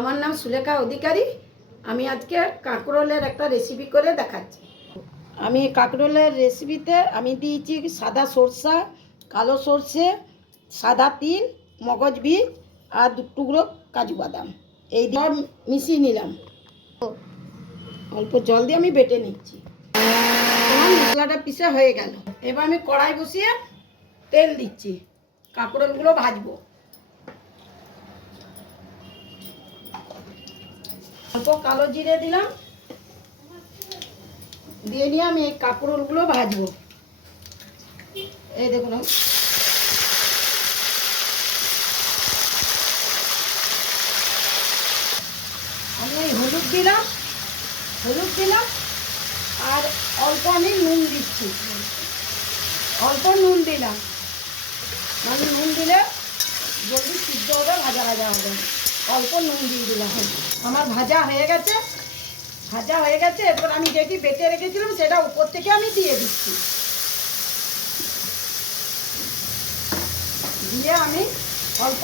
আমার নাম সুলেখা অধিকারী। আমি আজকে কাঁকরোলের একটা রেসিপি করে দেখাচ্ছি। আমি কাঁকরোলের রেসিপিতে আমি দিয়েছি সাদা সরষা, কালো সরষে, সাদা তিল, মগজ বীজ আর 2 টুকরো কাজু বাদাম। এই দিয়ে মিশিয়ে নিলাম। অল্প জল দিয়ে আমি বেটে নিচ্ছি। আমার মশলাটা পিষে হয়ে গেল। এবার আমি কড়াই বসিয়ে তেল দিচ্ছি, কাঁকরোলগুলো ভাজবো। অল্প কালো জিরে দিলাম, দিয়ে নিয়ে আমি এই কাঁকরোলগুলো ভাজবো। এই দেখুন, আমি এই হলুদ দিলাম আর অল্প আমি নুন দিচ্ছি। অল্প নুন দিলাম, মানে নুন দিলে জলদি সিদ্ধ হবে, ভাজা ভাজা হবে। অল্প নুন দিয়ে দিলাম। আমার ভাজা হয়ে গেছে। এরপর আমি যেটি বেটে রেখেছিলাম সেটা উপর থেকে আমি দিয়ে দিচ্ছি। দিয়ে আমি অল্প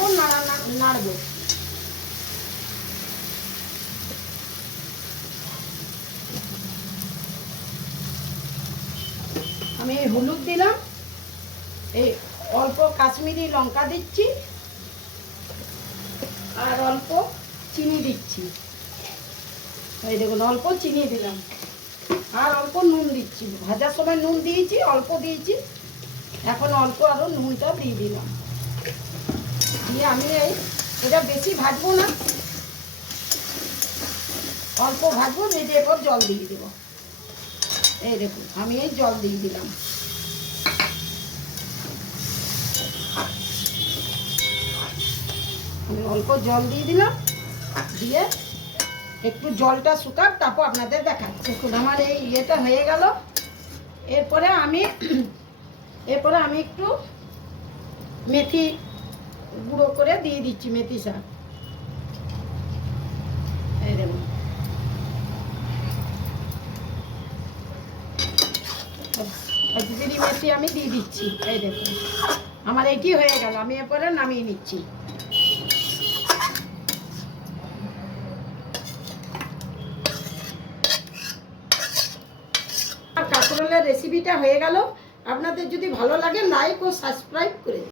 নাড়বো। আমি হলুদ দিলাম, এই অল্প কাশ্মীরি লঙ্কা দিচ্ছি আর অল্প চিনি দিচ্ছি। এই দেখুন, অল্প চিনি দিলাম আর অল্প নুন দিচ্ছি। ভাজার সময় নুন দিয়েছি, অল্প দিয়েছি, এখন অল্প আরও নুনটা দিয়ে দিলাম। দিয়ে আমি এটা বেশি ভাজবো না, অল্প ভাজবো। ভেজে এরপর জল দিয়ে দেবো। এই দেখুন, আমি এই জল দিয়ে দিলাম। আমি অল্প জল দিয়ে দিলাম, দিয়ে একটু জলটা শুকাক, তারপর আপনাদের দেখাচ্ছি। দেখুন, আমার এই ইয়েটা হয়ে গেল। এরপরে আমি একটু মেথি গুঁড়ো করে দিয়ে দিচ্ছি, মেথি শাক। এই দেখুন, কাশ্মীরি মেথি আমি দিয়ে দিচ্ছি। এই দেখুন, আমার এটি হয়ে গেল। আমি এরপরে নামিয়ে নিচ্ছি। কাঁকরোলের রেসিপিটা হয়ে গেল। আপনাদের যদি ভালো লাগে লাইক ও সাবস্ক্রাইব করে